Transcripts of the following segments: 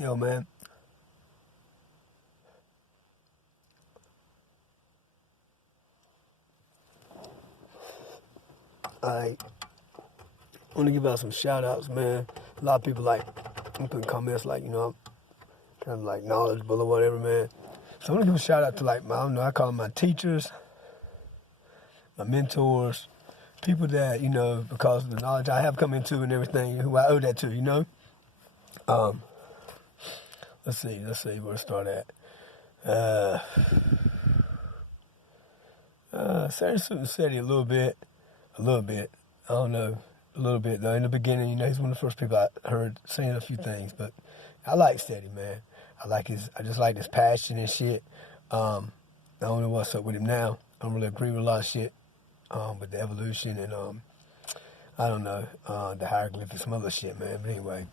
Yo, man. I want to give out some shout outs, man. A lot of people I'm putting comments I'm kind of knowledgeable or whatever, man. So I want to give a shout out to I don't know, I call them my teachers, my mentors, people that, because of the knowledge I have come into and everything, who I owe that to. Let's see where to start at. Sarah Susan said it a little bit. I don't know, a little bit though. In the beginning, he's one of the first people I heard saying a few things, but I like Steady, man. I just like his passion and shit. I don't know what's up with him now. I don't really agree with a lot of shit with the evolution and I don't know, the hieroglyphics, some other shit, man. But anyway,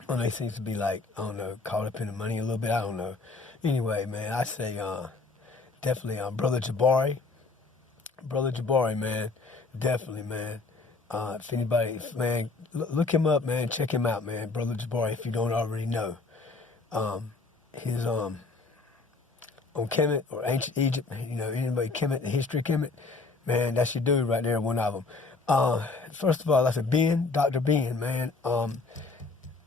I don't know, he seems to be caught up in the money a little bit. I don't know. Anyway, man, I say definitely Brother Jabari. Brother Jabari, man. Definitely, man. If anybody, man, look him up, man. Check him out, man. Brother Jabari, if you don't already know. His on Kemet or Ancient Egypt, anybody Kemet, the history of Kemet, man, that's your dude right there, one of them. First of all, I said Ben, Dr. Ben, man.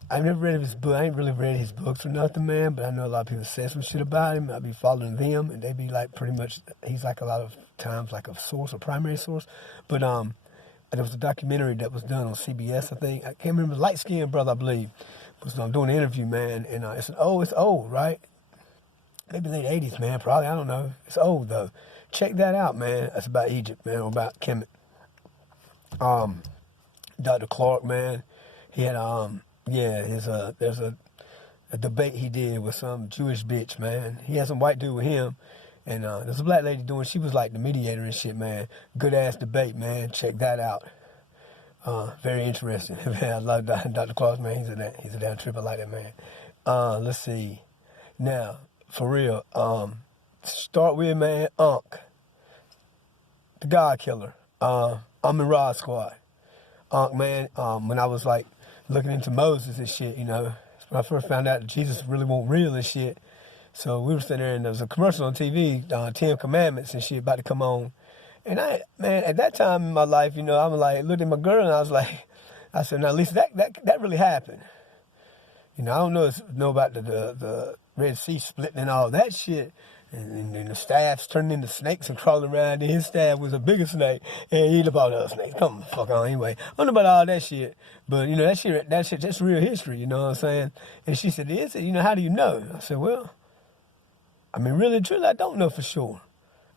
I've never read his book. I ain't really read his books or nothing, man, but I know a lot of people say some shit about him. I be following them, and they be pretty much, he's a lot of times a source, a primary source. But there was a documentary that was done on CBS, I think. I can't remember, light-skinned brother, I believe, was doing an interview, man, and it's old, right? Maybe late 80s, man, probably, I don't know. It's old, though. Check that out, man. That's about Egypt, man, or about Kemet. Dr. Clark, man, he had, there's a debate he did with some Jewish bitch, man. He had some white dude with him, and there's a black lady she was the mediator and shit, man. Good ass debate, man. Check that out. Very interesting. Man, I love Dr. Clark, man. He's a damn trip. I like that, man. Let's see. Now, for real, start with, man, Ankh, the God Killer. I'm in Rod Squad. Ankh, man, when I was looking into Moses and shit, when I first found out that Jesus really wasn't real and shit. So we were sitting there and there was a commercial on TV, 10 Commandments and shit about to come on. And man, at that time in my life, I'm looked at my girl and I was I said, now, at least that really happened. I don't know about the Red Sea splitting and all that shit. And the staffs turning into snakes and crawling around, and his staff was a bigger snake, and he about other snakes. Come the fuck on, anyway. I don't know about all that shit, but, that shit, that's real history, you know what I'm saying? And she said, is it? How do you know? I said, well, really and truly, I don't know for sure.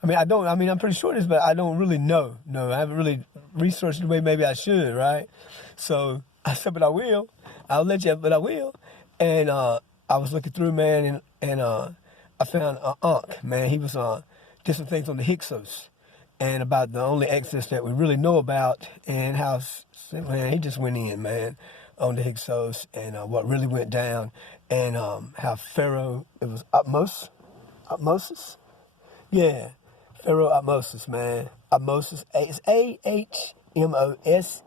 I'm pretty sure this, but I don't really know. No, I haven't really researched the way maybe I should, right? So I said, but I will. I'll let you, but I will. And I was looking through, man, and I found Ankh, man. He was did some things on the Hyksos and about the only Exodus that we really know about, and how, man, he just went in, man, on the Hyksos and what really went down, and how Pharaoh, it was Ahmose? Yeah, Pharaoh Ahmose, man. Ahmose, it's Ahmose,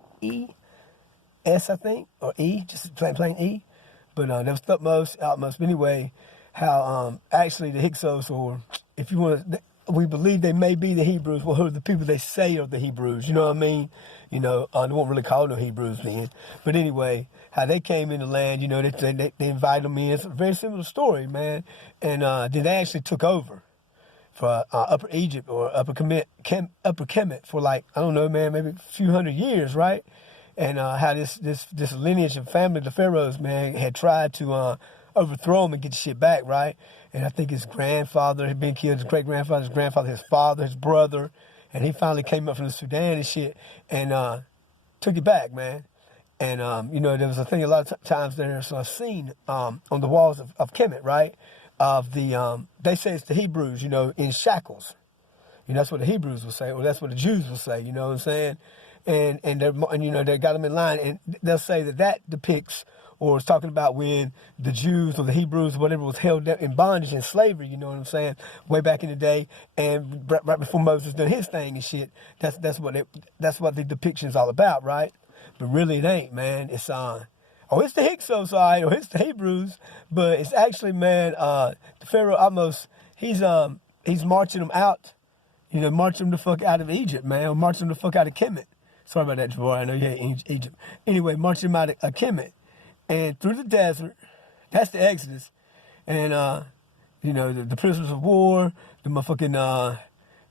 I think, or E, just plain E. But there was Thutmose, Ahmose. But anyway, how actually the Hyksos, or if you want to, we believe they may be the Hebrews, well, who are the people they say are the Hebrews, you know what I mean? They won't really call them Hebrews then. But anyway, how they came in the land, they invited them in. It's a very similar story, man. And then they actually took over for Upper Egypt or Upper Kemet for I don't know, man, maybe a few hundred years, right? And how this lineage and family of the pharaohs, man, had tried to overthrow him and get the shit back, right? And I think his grandfather had been killed, his great-grandfather, his grandfather, his father, his brother, and he finally came up from the Sudan and shit and took it back, man. And, there was a thing a lot of times there's a scene on the walls of Kemet, right, of the, they say it's the Hebrews, in shackles. That's what the Hebrews will say, or that's what the Jews will say, you know what I'm saying? And they got them in line, and they'll say that depicts, or is talking about when the Jews or the Hebrews or whatever was held in bondage and slavery, you know what I'm saying, way back in the day, and right before Moses done his thing and shit. That's what the depiction's all about, right? But really it ain't, man. It's oh, it's the Hyksos, all right, or it's the Hebrews, but it's actually, man, the Pharaoh Ahmose, he's marching them out, marching them the fuck out of Egypt, man, or marching them the fuck out of Kemet. Sorry about that, Javor, I know you hate Egypt. Anyway, marching them out of Kemet, and through the desert, that's the Exodus, and, the prisoners of war, the motherfucking,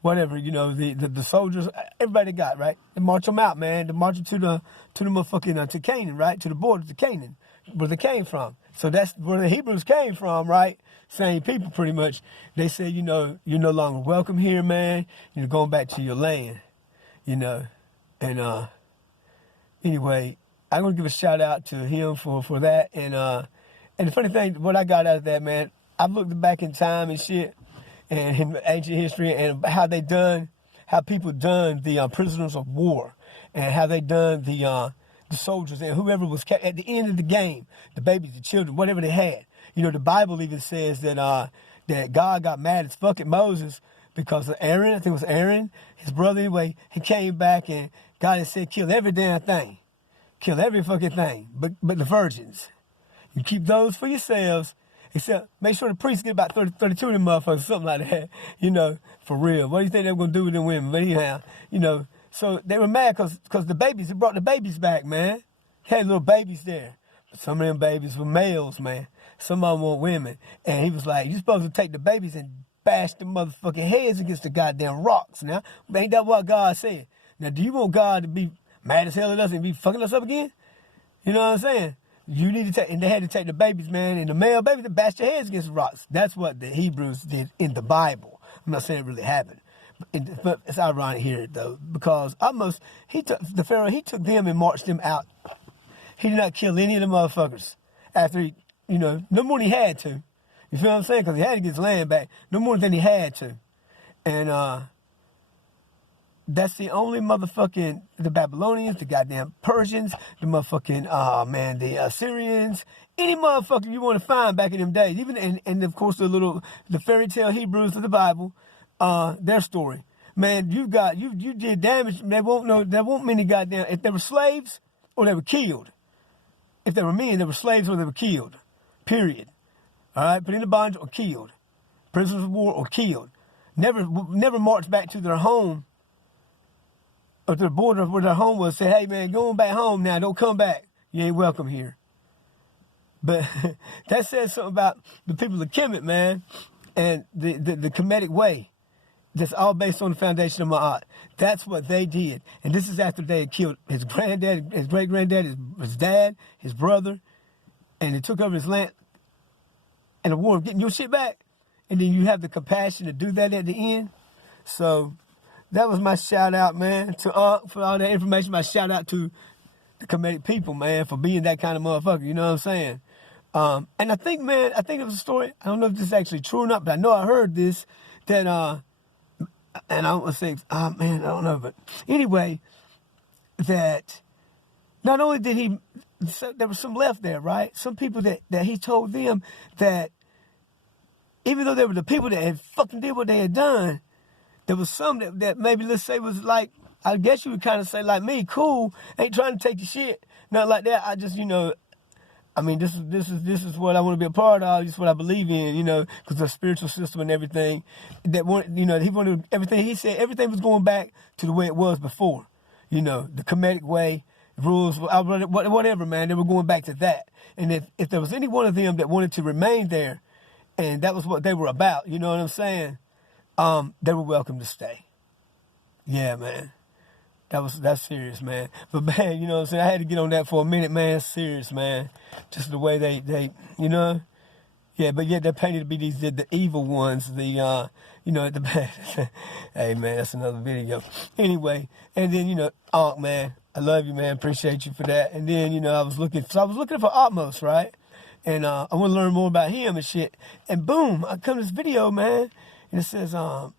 whatever, the soldiers, everybody got, right? They march them out, man. They march them to the motherfucking, to Canaan, right? To the border to Canaan, where they came from. So that's where the Hebrews came from, right? Same people, pretty much. They say, you're no longer welcome here, man. You're going back to your land, And, anyway, I'm going to give a shout out to him for that. And the funny thing, what I got out of that, man, I've looked back in time and shit, and in ancient history, and how people done the prisoners of war, and how they done the soldiers and whoever was kept at the end of the game, the babies, the children, whatever they had. The Bible even says that that God got mad as fuck at Moses because of Aaron. I think it was Aaron, his brother. Anyway, he came back and God had said, kill every damn thing, kill every fucking thing, but the virgins. You keep those for yourselves. Except make sure the priests get about 32 of them motherfuckers, something like that, for real. What do you think they were going to do with them women? But anyhow, so they were mad because the babies, they brought the babies back, man. Had little babies there. But some of them babies were males, man. Some of them were women. And he was like, you're supposed to take the babies and bash the motherfucking heads against the goddamn rocks. Now, ain't that what God said? Now, do you want God to be mad as hell at us and be fucking us up again? You know what I'm saying? You need to take, and they had to take the babies, man, and the male babies to bash their heads against rocks. That's what the Hebrews did in the Bible. I'm not saying it really happened, but it's ironic here though, because the Pharaoh, he took them and marched them out. He did not kill any of the motherfuckers after he, no more than he had to. You feel what I'm saying? Because he had to get his land back, no more than he had to, and that's the only motherfucking, the Babylonians, the goddamn Persians, the motherfucking, the Assyrians, any motherfucker you want to find back in them days, even, and of course the fairy tale Hebrews of the Bible, their story. Man, you did damage. There won't many goddamn, if they were slaves or they were killed. If they were men, they were slaves or they were killed. Period. All right, put in the bondage or killed. Prisoners of war or killed. Never marched back to their home or to the border of where their home was, say, hey, man, go on back home now. Don't come back. You ain't welcome here. But that says something about the people of Kemet, man, and the Kemetic way. That's all based on the foundation of Ma'at. That's what they did. And this is after they had killed his granddad, his great-granddad, his dad, his brother, and they took over his land and the war of getting your shit back. And then you have the compassion to do that at the end. So that was my shout out, man, to for all that information. My shout out to the Kemetic people, man, for being that kind of motherfucker. You know what I'm saying? And I think it was a story. I don't know if this is actually true or not, but I know I heard this that, and I don't want to say, man, I don't know, but anyway, that not only did there was some left there, right? Some people that he told them that even though they were the people that had fucking did what they had done, there was some that maybe, let's say, was like, I guess you would kind of say like me, cool, ain't trying to take the shit, nothing like that. I just, I mean, this is what I want to be a part of. This is what I believe in, because the spiritual system and everything. He wanted everything. He said everything was going back to the way it was before. The Kemetic way, rules, whatever, man. They were going back to that. And if there was any one of them that wanted to remain there, and that was what they were about, you know what I'm saying? They were welcome to stay. Yeah, man. That's serious, man. But, man, you know what I'm saying? I had to get on that for a minute, man. It's serious, man. Just the way they Yeah, but yet they're painted to be the evil ones, at the back. Hey, man, that's another video. Anyway, and then, Ankh, man. I love you, man. Appreciate you for that. And then, I was looking for Ahmose, right? And I want to learn more about him and shit. And boom, I come to this video, man. And it says, Sanel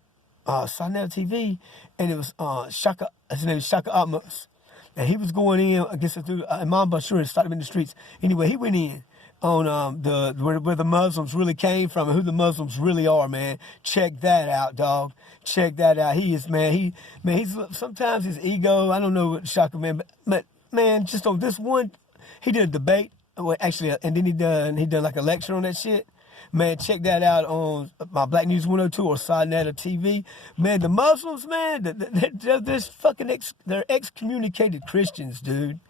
TV, and it was Shaka, his name is Shaka Ahmose. And he was going in against Imam Bashir and started him in the streets. Anyway, he went in on where the Muslims really came from and who the Muslims really are, man. Check that out, dog. Check that out. He is, man, he's sometimes his ego, I don't know what Shaka, man, but man, just on this one, he did a debate well, actually, and then he done like a lecture on that shit. Man, check that out on my Black News 102 or Sinetta TV. Man, the Muslims, man, they're this fucking they're excommunicated Christians, dude.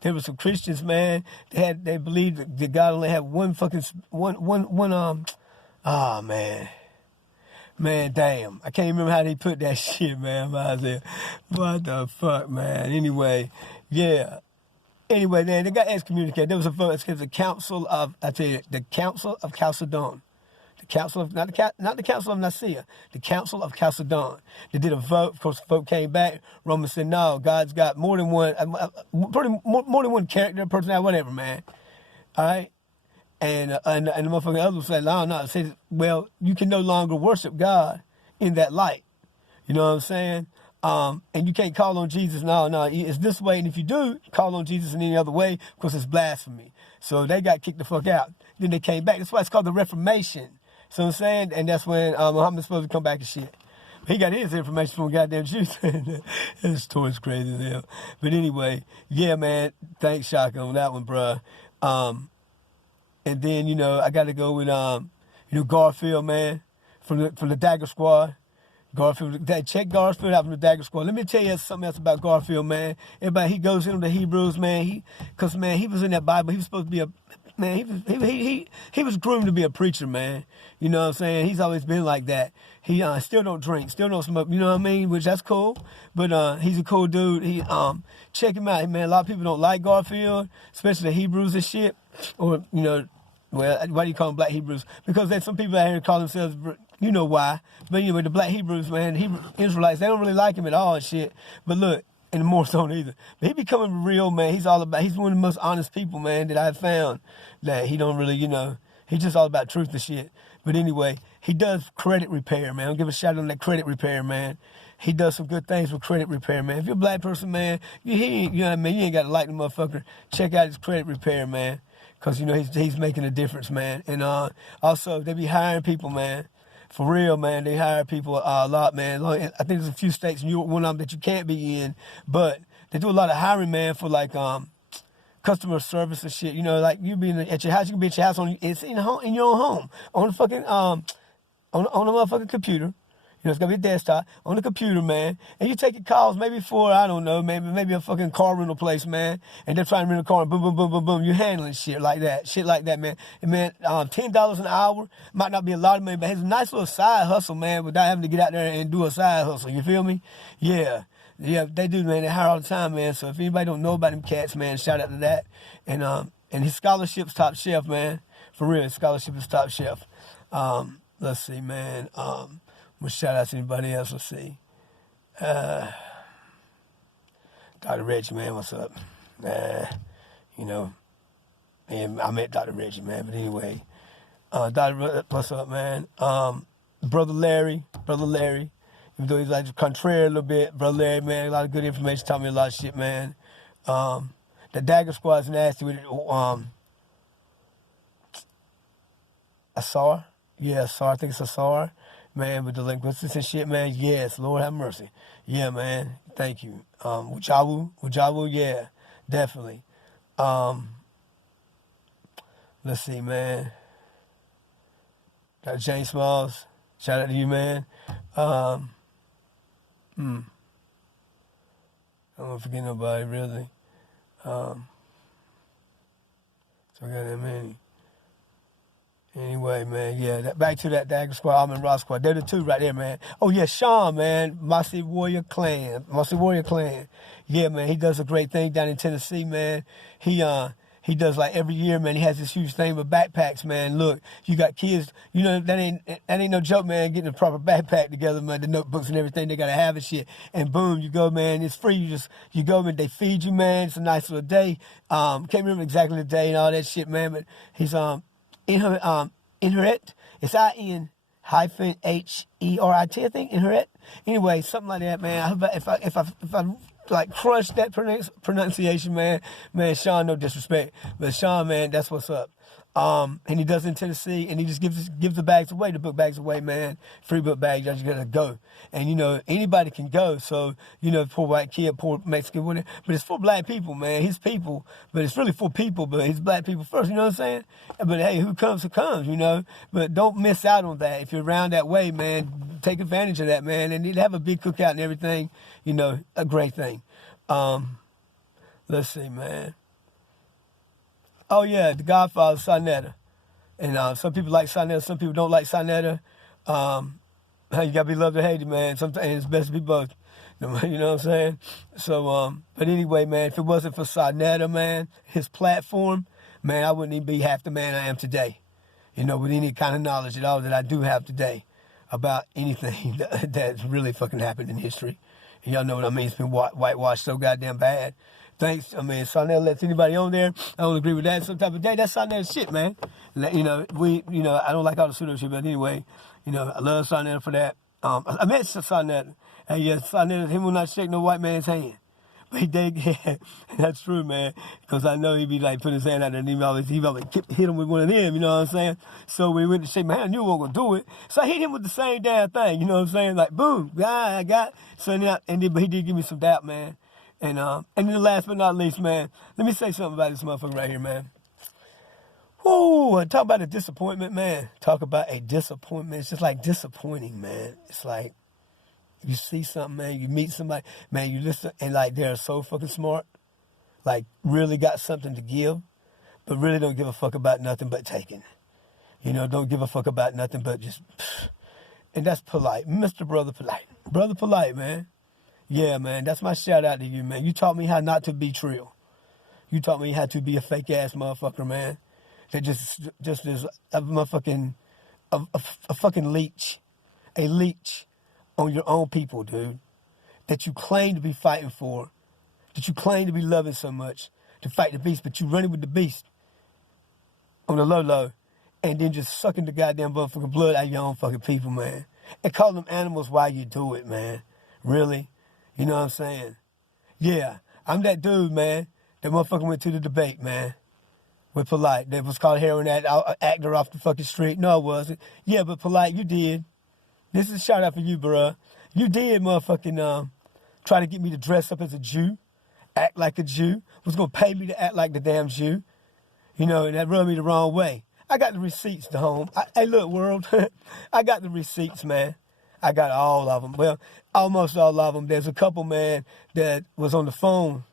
There were some Christians, man. They believed that God only had one man. Man, damn. I can't remember how they put that shit, man. I was there. What the fuck, man? Anyway, yeah. Anyway, man, they got excommunicated. There was a council of, I tell you, the Council of Chalcedon. The council of, not the Council of Nicaea, the Council of Chalcedon. They did a vote. Of course, the vote came back. Romans said, no, God's got more than one, more than one character, personality, whatever, man. All right? And the motherfucking others said, no. It said, well, you can no longer worship God in that light. You know what I'm saying? And you can't call on Jesus. No, it's this way. And if you do call on Jesus in any other way, of course, it's blasphemy. So they got kicked the fuck out. Then they came back. That's why it's called the Reformation. So I'm saying, and that's when Muhammad's supposed to come back and shit. He got his information from goddamn Jews. This story's crazy as hell. But anyway, yeah, man. Thanks, Shaka, on that one, bruh. And then, you know, I got to go with, Garfield, man, from the Dagger Squad. Garfield, check Garfield out from the Dagger Squad. Let me tell you something else about Garfield, man. Everybody, he goes into the Hebrews, man. He was in that Bible. He was supposed to be a, man, he was groomed to be a preacher, man. You know what I'm saying? He's always been like that. He still don't drink, still don't smoke, you know what I mean? Which that's cool. But he's a cool dude. Check him out, man. A lot of people don't like Garfield, especially the Hebrews and shit. Or, you know, well, why do you call them Black Hebrews? Because there's some people out here call themselves, you know why. But anyway, the Black Hebrews, man, Hebrew Israelites, they don't really like him at all and shit. But look, and the Moors don't either. But he becoming real, man. He's one of the most honest people, man, that I've found. That he don't really, he's just all about truth and shit. But anyway, he does credit repair, man. I'll give a shout out on that credit repair, man. He does some good things with credit repair, man. If you're a Black person, man, you know what I mean? You ain't got to like the motherfucker. Check out his credit repair, man. Because, he's making a difference, man. And also, they be hiring people, man. For real, man. They hire people a lot, man. I think there's a few states, New York, one of them that you can't be in. But they do a lot of hiring, man, for, like, customer service and shit. You know, like, you be at your house. You can be at your house. It's in your own home. On the fucking, on a motherfucking computer. It's got to be a desktop on the computer, man. And you taking calls maybe for, I don't know, maybe a fucking car rental place, man. And they're trying to rent a car and boom, boom, boom, boom, boom. You're handling shit like that. Shit like that, man. And, man, $10 an hour might not be a lot of money, but it's a nice little side hustle, man, without having to get out there and do a side hustle. You feel me? Yeah. Yeah, they do, man. They hire all the time, man. So if anybody don't know about them cats, man, shout out to that. And his scholarship's top shelf, man. For real, his scholarship is top shelf. Let's see, man. We'll shout out to anybody else. Let's see. Dr. Reggie, man, what's up? And I met Dr. Reggie, man. But anyway, Dr. What's up, man? Brother Larry. Even though he's like contrary a little bit, Brother Larry, man, a lot of good information, taught me a lot of shit, man. The Dagger Squad's nasty with it. Asar? Yeah, Asar. I think it's Asar. Man, with the linguistics and shit, man, yes, Lord have mercy. Yeah, man, thank you. Ujawu, yeah, definitely. Let's see, man. Dr. James Smalls, shout out to you, man. I don't want to forget nobody, really. So I got that many. Anyway, man, yeah, back to that Dagger Squad, Almond Rock Squad. They're the two right there, man. Oh, yeah, Sean, man, Mossy Warrior Clan. Yeah, man, he does a great thing down in Tennessee, man. He does, like, every year, man, he has this huge thing with backpacks, man. Look, you got kids, that ain't no joke, man, getting a proper backpack together, man, the notebooks and everything they got to have and shit. And boom, you go, man, it's free. You go, man, they feed you, man. It's a nice little day. Can't remember exactly the day and all that shit, man, but he's, Inherit. It's IN-HERIT, I think. Inherit. Anyway, something like that, man. I hope if I like crush that pronunciation, man, Sean, no disrespect, but Sean, man, that's what's up. And he does it in Tennessee, and he just gives the bags away, the book bags away, man. Free book bags, you just gotta go. And anybody can go. So poor white kid, poor Mexican, whatever. But it's for black people, man. His people, but it's really for people. But it's black people first. You know what I'm saying? But hey, who comes, comes. But don't miss out on that. If you're around that way, man, take advantage of that, man. And have a big cookout and everything. A great thing. Let's see, man. Oh, yeah, The Godfather, Sonetta. And some people like Sonetta, some people don't like Sonetta. You got to be loved or hated, man. Sometimes it's best to be both. You know what I'm saying? So, but anyway, man, if it wasn't for Sonetta, man, his platform, man, I wouldn't even be half the man I am today. With any kind of knowledge at all that I do have today about anything that's really fucking happened in history. And y'all know what I mean. It's been whitewashed so goddamn bad. Thanks. I mean, Sonetta lets anybody on there. I don't agree with that some type of day. That's Sonetta shit, man. I don't like all the pseudo shit, but anyway, I love Sonetta for that. I met Sonetta. And yes, Sonetta, him will not shake no white man's hand. But he did, yeah, that's true, man. Because I know he'd be like putting his hand out there and he always hit him with one of them, you know what I'm saying? So when he went to shake my hand, I knew he wasn't going to do it. So I hit him with the same damn thing, you know what I'm saying? Like, boom, I got. So but he did give me some doubt, man. And then last but not least, man, let me say something about this motherfucker right here, man. Whoo, talk about a disappointment, man. Talk about a disappointment. It's just like disappointing, man. It's like you see something, man, you meet somebody, man, you listen, and like they're so fucking smart, like really got something to give, but really don't give a fuck about nothing but taking. Don't give a fuck about nothing but just, and that's polite. Mr. Brother Polite. Brother Polite, man. Yeah, man, that's my shout out to you, man. You taught me how not to be trill. You taught me how to be a fake ass motherfucker, man. That just is a motherfucking a fucking leech, a leech on your own people, dude. That you claim to be fighting for, that you claim to be loving so much to fight the beast, but you running with the beast on the low, and then just sucking the goddamn motherfucking blood out of your own fucking people, man. And call them animals while you do it, man. Really? You know what I'm saying? Yeah, I'm that dude, man. That motherfucker went to the debate, man. With Polite. That was called heroin actor off the fucking street. No, it wasn't. Yeah, but Polite, you did. This is a shout out for you, bruh. You did motherfucking try to get me to dress up as a Jew, act like a Jew. Was gonna pay me to act like the damn Jew. And that rubbed me the wrong way. I got the receipts to home. Hey, look, world. I got the receipts, man. I got all of them. Well, almost all of them. There's a couple, man, that was on the phone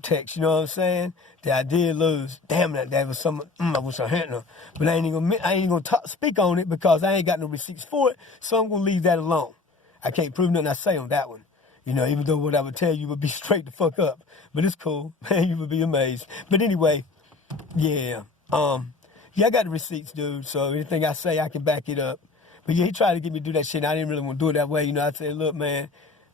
text, you know what I'm saying? That I did lose. Damn, that was some, I wish I hadn't. But I ain't gonna speak on it because I ain't got no receipts for it, so I'm gonna leave that alone. I can't prove nothing I say on that one. Even though what I would tell you would be straight the fuck up. But it's cool. Man, you would be amazed. But anyway, yeah. Yeah, I got the receipts, dude, so anything I say, I can back it up. But yeah, he tried to get me to do that shit, and I didn't really want to do it that way. I said, look, man,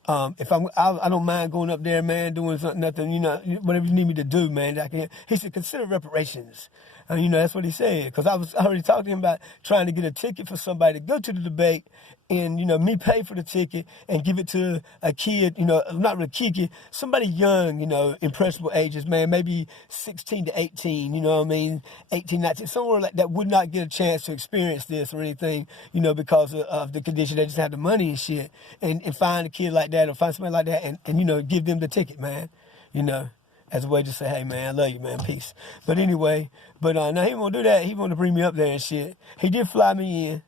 if I don't mind going up there, man, doing something, nothing, whatever you need me to do, man. He said, consider reparations. That's what he said. Because I already talked to him about trying to get a ticket for somebody to go to the debate and, me pay for the ticket and give it to a kid, not really kid, somebody young, impressionable ages, man, maybe 16 to 18, you know what I mean? 18, 19, somewhere like that would not get a chance to experience this or anything, because of the condition. They just have the money and shit. And find a kid like that or find somebody like that and give them the ticket, man, as a way to say, hey, man, I love you, man, peace. But anyway, now he won't do that. He want to bring me up there and shit. He did fly me in.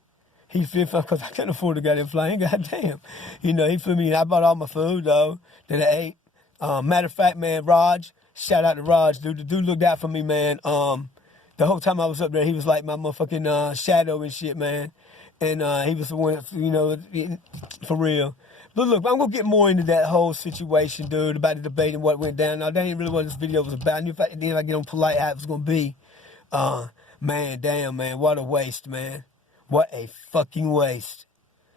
He flew, because I couldn't afford to get in flying. Goddamn. He flew me in. I bought all my food, though, that I ate. Matter of fact, man, Raj, shout out to Raj, dude. The dude looked out for me, man. The whole time I was up there, he was like my motherfucking shadow and shit, man. And he was the one, for real. But look, I'm going to get more into that whole situation, dude, about the debate and what went down. Now, that ain't really what this video was about. I knew if I get on Polite how it was going to be. Man, damn, man, what a waste, man. What a fucking waste.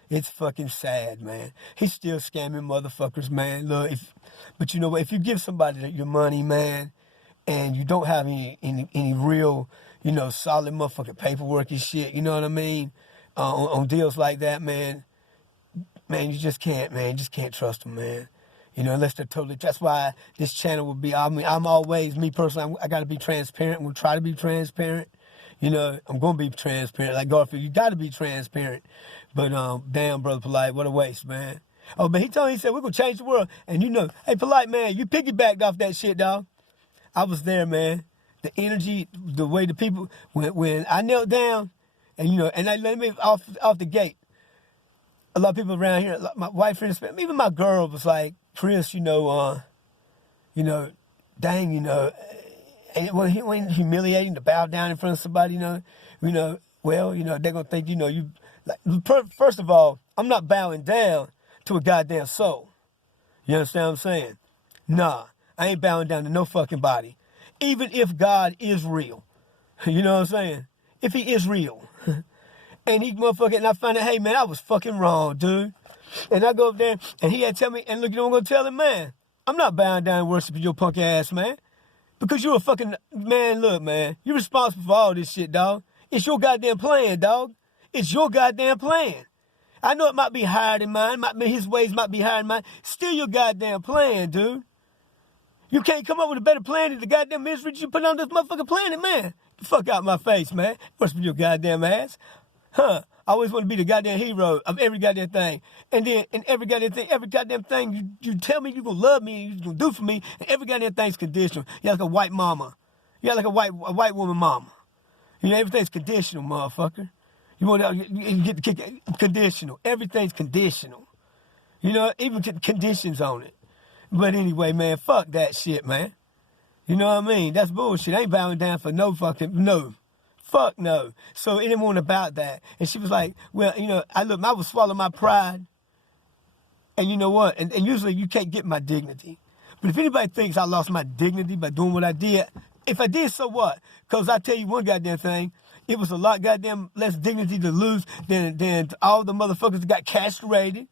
It's fucking sad, man. He's still scamming motherfuckers, man. Look, but you know what? If you give somebody your money, man, and you don't have any real, solid motherfucking paperwork and shit, you know what I mean? On deals like that, man, you just can't, man. You just can't trust them, man. Unless they're totally, that's why this channel will be, I'm always, me personally, I got to be transparent. We'll try to be transparent. You know, I'm gonna be transparent. Like Garfield, you gotta be transparent. But damn, brother Polite, what a waste, man. Oh, but he told me, he said, we're gonna change the world. And you know, hey Polite, man, you piggybacked off that shit, dog. I was there, man. The energy, the way the people, when I knelt down, and you know, and they let me off the gate. A lot of people around here, my wife, friends, even my girl was like, Chris, you know, dang, you know, and it wasn't humiliating to bow down in front of somebody, you know, well, you know, they're gonna think, you know, you like. First of all, I'm not bowing down to a goddamn soul. You understand what I'm saying? Nah, I ain't bowing down to no fucking body. Even if God is real. You know what I'm saying? If he is real. And he motherfucking, and I find out, hey man, I was fucking wrong, dude. And I go up there, and he had to tell me, and look, you know what I'm gonna tell him, man? I'm not bowing down and worshiping your punk ass, man. Because you're a fucking, man, look, man, you're responsible for all this shit, dog. It's your goddamn plan, dog. It's your goddamn plan. I know it might be higher than mine, his ways might be higher than mine. Still your goddamn plan, dude. You can't come up with a better plan than the goddamn misery you put on this motherfucking planet, man. Get the fuck out my face, man. Worshiping your goddamn ass. Huh. I always want to be the goddamn hero of every goddamn thing. And then in every goddamn thing you tell me you're going to love me and you're going to do for me, and every goddamn thing's conditional. You're like a white mama. You're like a white woman mama. You know, everything's conditional, motherfucker. You get the kick, conditional. Everything's conditional. You know, even conditions on it. But anyway, man, fuck that shit, man. You know what I mean? That's bullshit. I ain't bowing down for no fucking, no. Fuck no. So it didn't want about that. And she was like, well, you know, I would swallow my pride. And you know what? And usually you can't get my dignity. But if anybody thinks I lost my dignity by doing what I did, if I did, so what? Because I tell you one goddamn thing, it was a lot goddamn less dignity to lose than all the motherfuckers that got castrated,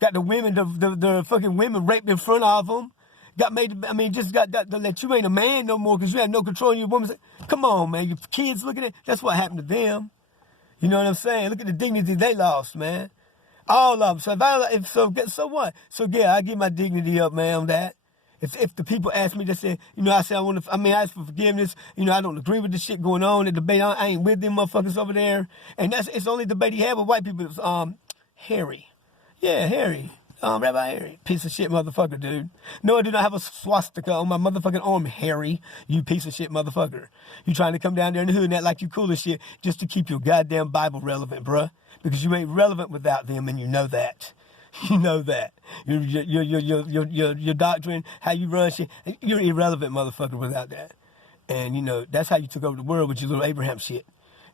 got the women, the fucking women raped in front of them, got to let you ain't a man no more because you have no control of your woman. Come on, man. Your kids look at it. That's what happened to them. You know what I'm saying? Look at the dignity they lost, man. All of them. So what? So yeah, I give my dignity up, man, on that. If the people ask me to say, you know, I say I ask for forgiveness. You know, I don't agree with the shit going on. The debate, I ain't with them motherfuckers over there. And it's the only debate he had with white people. It was Harry. Yeah, Harry. Rabbi Harry. Piece of shit motherfucker, dude. No, I do not have a swastika on my motherfucking arm, Harry. You piece of shit motherfucker. You trying to come down there in the hood and act like you cool as shit just to keep your goddamn Bible relevant, bruh. Because you ain't relevant without them, and you know that. You know that. Your doctrine, how you run shit, you're irrelevant, motherfucker, without that. And, you know, that's how you took over the world with your little Abraham shit.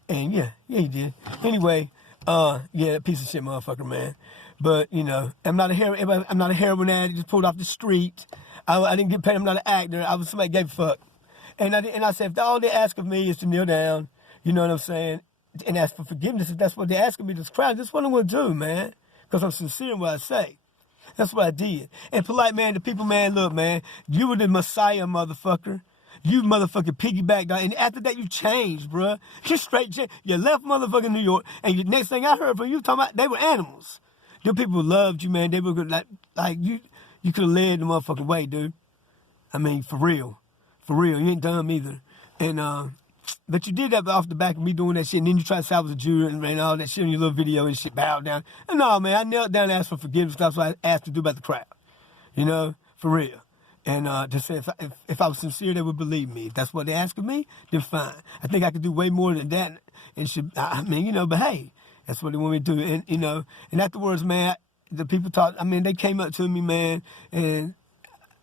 And, yeah, you did. Anyway, yeah, piece of shit motherfucker, man. But, you know, I'm not a heroin addict just pulled off the street. I didn't get paid. I'm not an actor. I was somebody gave a fuck. And I said, if all they ask of me is to kneel down, you know what I'm saying, and ask for forgiveness, if that's what they're asking me to cry, that's what I'm going to do, man. Because I'm sincere in what I say. That's what I did. And polite, man, the people, man, look, man, you were the Messiah, motherfucker. You motherfucking piggybacked on, and after that you changed, bruh. You straight changed. You left motherfucking New York, and the next thing I heard from you talking about they were animals. Them people loved you, man. They were like you could have led the motherfucking way, dude. I mean, for real. For real. You ain't dumb either. And but you did that off the back of me doing that shit, and then you tried to say I was a Jew and all that shit in your little video and shit, bowed down. And no, man, I knelt down and asked for forgiveness. That's what I asked to do about the crowd. You know, for real. And to say if I was sincere, they would believe me. If that's what they ask of me, then fine. I think I could do way more than that. And I mean, you know, but hey, that's what they want me to do. And, you know, and afterwards, man, the people they came up to me, man, and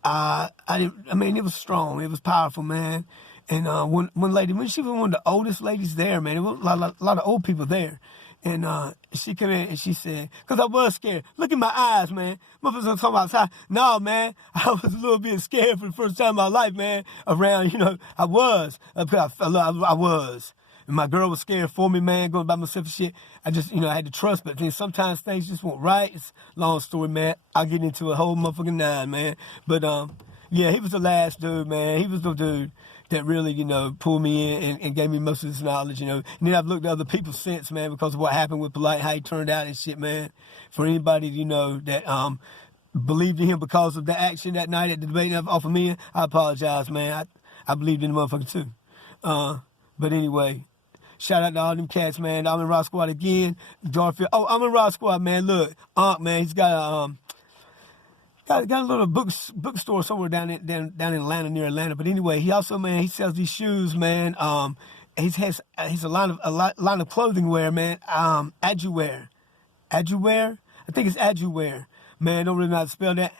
it was strong. It was powerful, man. And one lady, when she was one of the oldest ladies there, man, there was a lot of old people there. And she came in and she said, because I was scared. Look at my eyes, man. Motherfuckers talking outside. No, man, I was a little bit scared for the first time in my life, man. Around, you know, I was. I was. And my girl was scared for me, man, going by myself and shit. I just, you know, I had to trust. But then sometimes things just went right. It's a long story, man. I'll get into a whole motherfucking nine, man. But, yeah, he was the last dude, man. He was the dude that really, you know, pulled me in and gave me most of this knowledge, you know. And then I've looked at other people since, man, because of what happened with Polite, how he turned out and shit, man. For anybody, you know, that believed in him because of the action that night at the debate off of me, I apologize, man. I believed in the motherfucker too. But anyway, Shout out to all them cats, man. I'm in Rock Squad again. Garfield. Oh, I'm in Rock Squad, man. Look, man, he's got a got a little bookstore somewhere down in Atlanta, near Atlanta. But anyway, he also, man, he sells these shoes, man. He has a line of clothing wear, man. Aduwear. I think it's Aduwear. Man, don't really know how to spell that.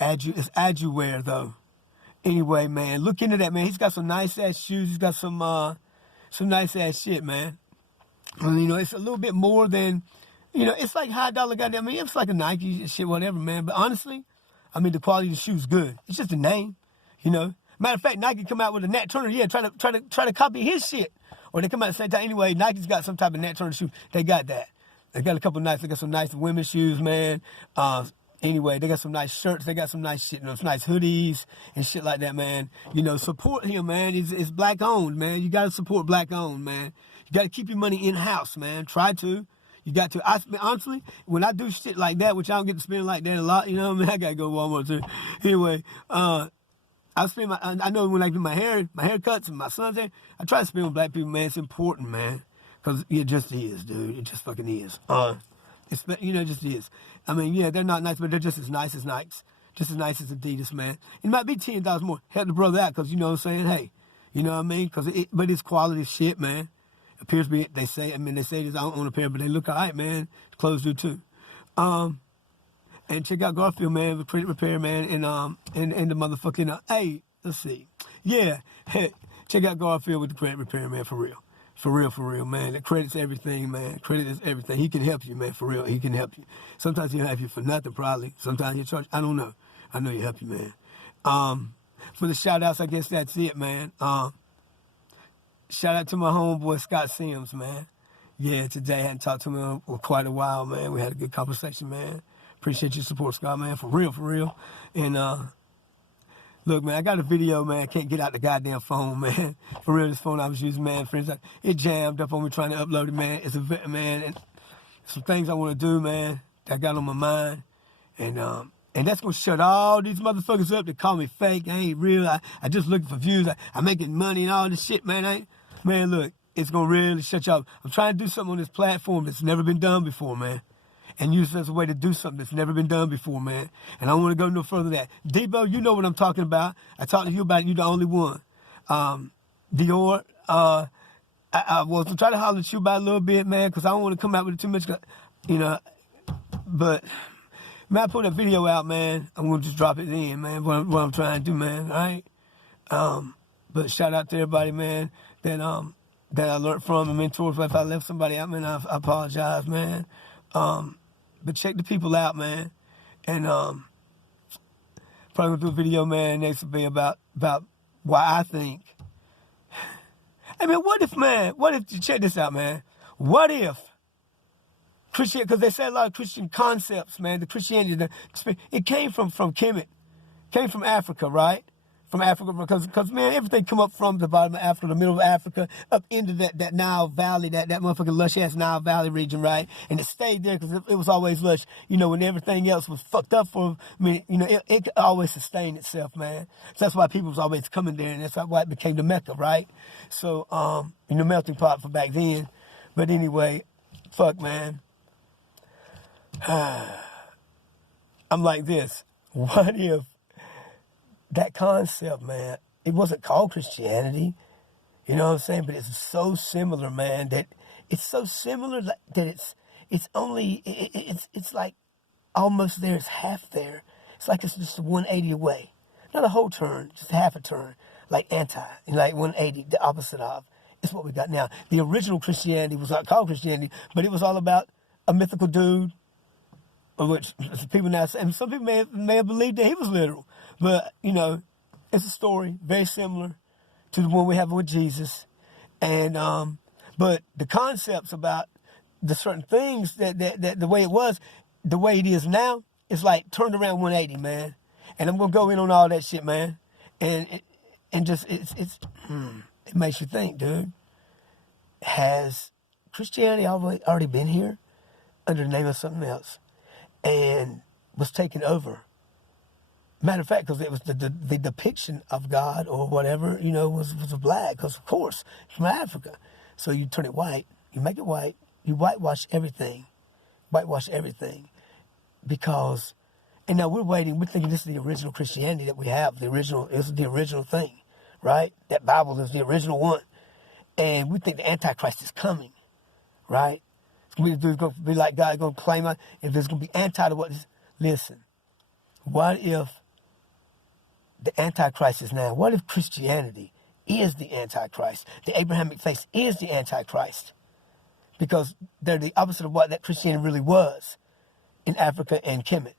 It's Aduwear though. Anyway, man, look into that, man. He's got some nice ass shoes. He's got some nice ass shit, man. And, you know, it's a little bit more than, you know, it's like high dollar goddamn. I mean, it's like a Nike shit, whatever, man. But honestly, I mean, the quality of the shoe's good. It's just a name, you know. Matter of fact, Nike come out with a Nat Turner, yeah, try to copy his shit, or they come out at the same time. Anyway, Nike's got some type of Nat Turner shoe. They got that. They got a couple nice. They got some nice women's shoes, man. Anyway, they got some nice shirts. They got some nice shit, you know, some nice hoodies and shit like that, man. You know, support him, man. It's black owned, man. You got to support black owned, man. You got to keep your money in house, man. Try to. You got to. Honestly, when I do shit like that, which I don't get to spend like that a lot, you know what I mean? I got to go to Walmart too. Anyway, I know when I do my haircuts and my son's hair, I try to spend with black people, man. It's important, man. Because it just is, dude. It just fucking is. You know, it just is. I mean, yeah, they're not nice, but they're just as nice as Nikes. Just as nice as Adidas, man. It might be $10 more. Help the brother out, because, you know what I'm saying? Hey, you know what I mean? But it's quality shit, man. Appears to be, they say this, I don't own a pair, but they look all right, man. The clothes do too. And check out Garfield, man, with Credit Repair, man, and the motherfucking, hey, let's see. Yeah, check out Garfield with the Credit Repair, man, for real. For real, man. The credit's everything, man. Credit is everything. He can help you, man, for real. He can help you. Sometimes he'll help you for nothing, probably. Sometimes he'll charge. I don't know. I know he'll help you, man. For the shout-outs, I guess that's it, man. Shout out to my homeboy, Scott Sims, man. Yeah, today I hadn't talked to him in quite a while, man. We had a good conversation, man. Appreciate your support, Scott, man. For real. And, look, man, I got a video, man. I can't get out the goddamn phone, man. For real, this phone I was using, man, friends, it jammed up on me trying to upload it, man. It's man, and some things I want to do, man, that I got on my mind. And that's going to shut all these motherfuckers up that call me fake. I ain't real. I just looking for views. I'm making money and all this shit, man. Man, look, it's going to really shut y'all up. I'm trying to do something on this platform that's never been done before, man. And use it as a way to do something that's never been done before, man. And I don't want to go no further than that. Debo, you know what I'm talking about. I talked to you about it. You're the only one. Dior, I was to try to holler at you about a little bit, man, because I don't want to come out with it too much, you know. But, man, I put that video out, man. I'm going to just drop it in, man, what I'm trying to do, man, all right? But shout out to everybody, man, that I learned from and mentors. If I left somebody out, man, I apologize, man. But check the people out, man. And probably gonna do a video, man, next will be about why I think. I mean, what if, check this out, man. What if Christian, because they say a lot of Christian concepts, man, the Christianity, it came from Kemet, came from Africa, right? From Africa, because man, everything come up from the bottom of Africa, the middle of Africa, up into that Nile Valley, that motherfucking lush-ass Nile Valley region, right? And it stayed there because it was always lush, you know, when everything else was fucked up for, I mean, you know, it always sustained itself, man. So that's why people was always coming there, and that's why it became the Mecca, right? So, you know, melting pot for back then. But anyway, fuck, man. I'm like this. What if that concept, man, it wasn't called Christianity, you know what I'm saying? But it's so similar, man, that it's so similar that it's like almost there, it's half there. It's like it's just 180 away. Not a whole turn, just half a turn, like like 180, the opposite of. It's what we got now. The original Christianity was not called Christianity, but it was all about a mythical dude, which people now say, and some people may have believed that he was literal. But, you know, it's a story very similar to the one we have with Jesus. And, but the concepts about the certain things that the way it was, the way it is now, it's like turned around 180, man. And I'm going to go in on all that shit, man. And it makes you think, dude. Has Christianity already been here under the name of something else and was taken over Matter of fact, because it was the depiction of God or whatever, was black. Because, of course, it's from Africa. So you turn it white. You make it white. You whitewash everything. Whitewash everything. Because, and now we're thinking this is the original Christianity that we have. This is the original thing, right? That Bible is the original one. And we think the Antichrist is coming, right? It's going to be like God going to claim it. If it's going to be anti to what is, listen, what if the Antichrist is now? What if Christianity is the Antichrist? The Abrahamic faith is the Antichrist. Because they're the opposite of what that Christianity really was in Africa and Kemet.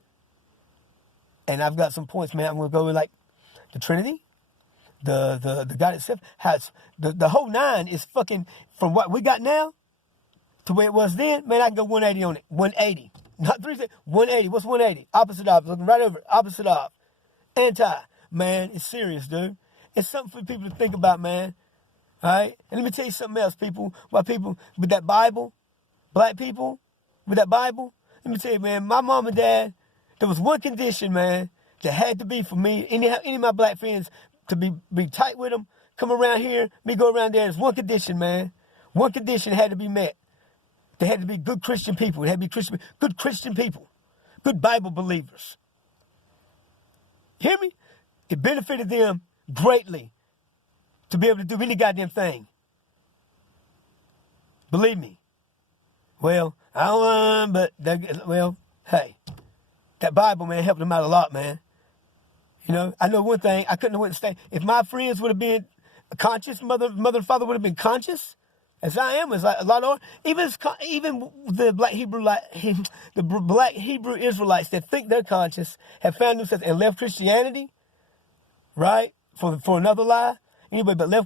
And I've got some points, man. I'm going to go with like the Trinity, the God itself. Has the whole nine is fucking from what we got now to where it was then. Man, I can go 180 on it. 180. Not 360. 180. What's 180? Opposite of. Looking right over it. Opposite of. Anti. Man, it's serious, dude. It's something for people to think about, man. All right? And let me tell you something else, people. Why people with that Bible, black people with that Bible, let me tell you, man, my mom and dad, there was one condition, man, that had to be for me, any of my black friends, to be tight with them, come around here, me go around there. There's one condition, man. One condition had to be met. They had to be good Christian people. It had to be good Christian people. Good Bible believers. Hear me? It benefited them greatly to be able to do any goddamn thing. Believe me. Well, I don't but hey, that Bible, man, helped them out a lot, man. I know one thing. I couldn't have went and stayed. If my friends would have been conscious, mother and father would have been conscious, as I am, as like a lot of even the black Hebrew Israelites that think they're conscious have found themselves and left Christianity, right, for another lie. Anyway, but left